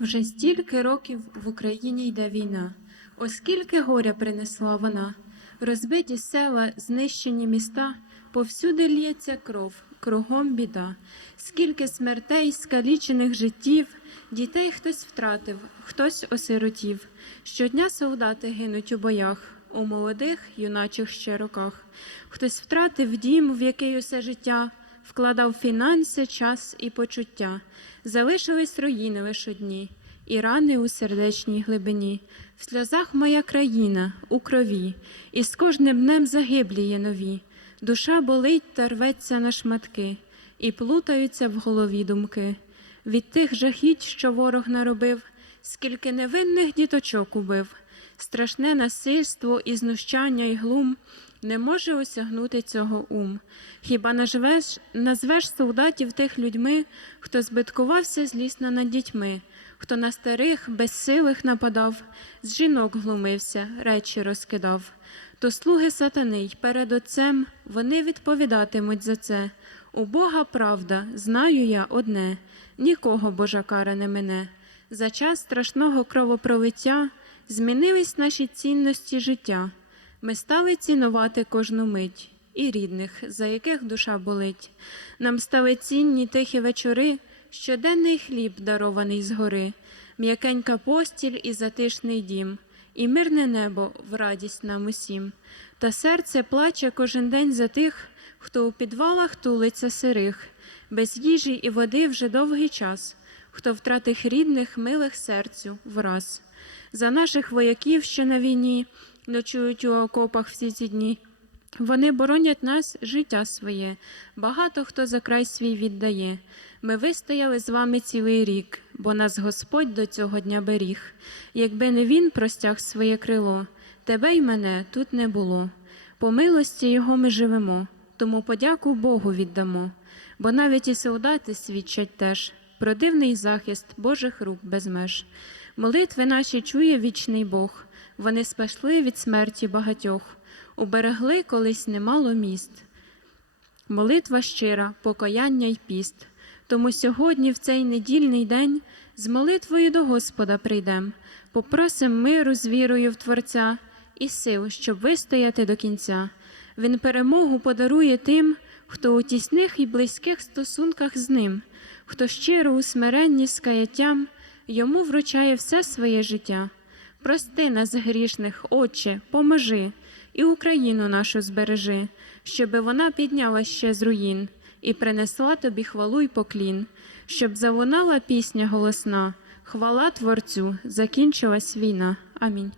Вже стільки років в Україні йде війна, оскільки горя принесла вона, розбиті села, знищені міста, повсюди лється кров, кругом біда, скільки смертей, скалічених життів, дітей хтось втратив, хтось осиротів. Щодня солдати гинуть у боях, у молодих, юначих ще роках. Хтось втратив дім, в який усе життя вкладав фінанси, час і почуття. Залишились руїни лиш одні, і рани у сердечній глибині. В сльозах моя країна у крові, і з кожним днем загиблі є нові. Душа болить та рветься на шматки, і плутаються в голові думки. Від тих жахіть, що ворог наробив, скільки невинних діточок убив, страшне насильство і знущання й глум не може осягнути цього ум. Хіба назвеш, назвеш солдатів тих людьми, хто збиткувався злісно над дітьми, хто на старих, безсилих нападав, з жінок глумився, речі розкидав. То слуги сатани й перед отцем вони відповідатимуть за це. У Бога правда, знаю я одне, нікого Божа кара не мине. За час страшного кровопролиття змінились наші цінності життя. Ми стали цінувати кожну мить і рідних, за яких душа болить. Нам стали цінні тихі вечори, щоденний хліб, дарований згори, м'якенька постіль і затишний дім, і мирне небо в радість нам усім. Та серце плаче кожен день за тих, хто у підвалах тулиться сирих, без їжі і води вже довгий час, хто втратив рідних, милих серцю враз. За наших вояків, що на війні ночують у окопах всі ці дні. Вони боронять нас життя своє, багато хто за край свій віддає. Ми вистояли з вами цілий рік, бо нас Господь до цього дня беріг. Якби не він простяг своє крило, тебе й мене тут не було. По милості Його ми живемо, тому подяку Богу віддамо, бо навіть і солдати свідчать теж про дивний захист Божих рук без меж. Молитви наші чує вічний Бог, вони спасли від смерті багатьох, уберегли колись немало міст. Молитва щира, покаяння й піст. Тому сьогодні, в цей недільний день, з молитвою до Господа прийдем, попросим миру з вірою в Творця і сил, щоб вистояти до кінця. Він перемогу подарує тим, хто у тісних і близьких стосунках з ним, хто щиро у смиренні з каяттям йому вручає все своє життя. Прости нас грішних, Отче, поможи, і Україну нашу збережи, щоби вона підняла ще з руїн і принесла тобі хвалу й поклін, щоб залунала пісня голосна, хвала Творцю, закінчилась війна. Амінь.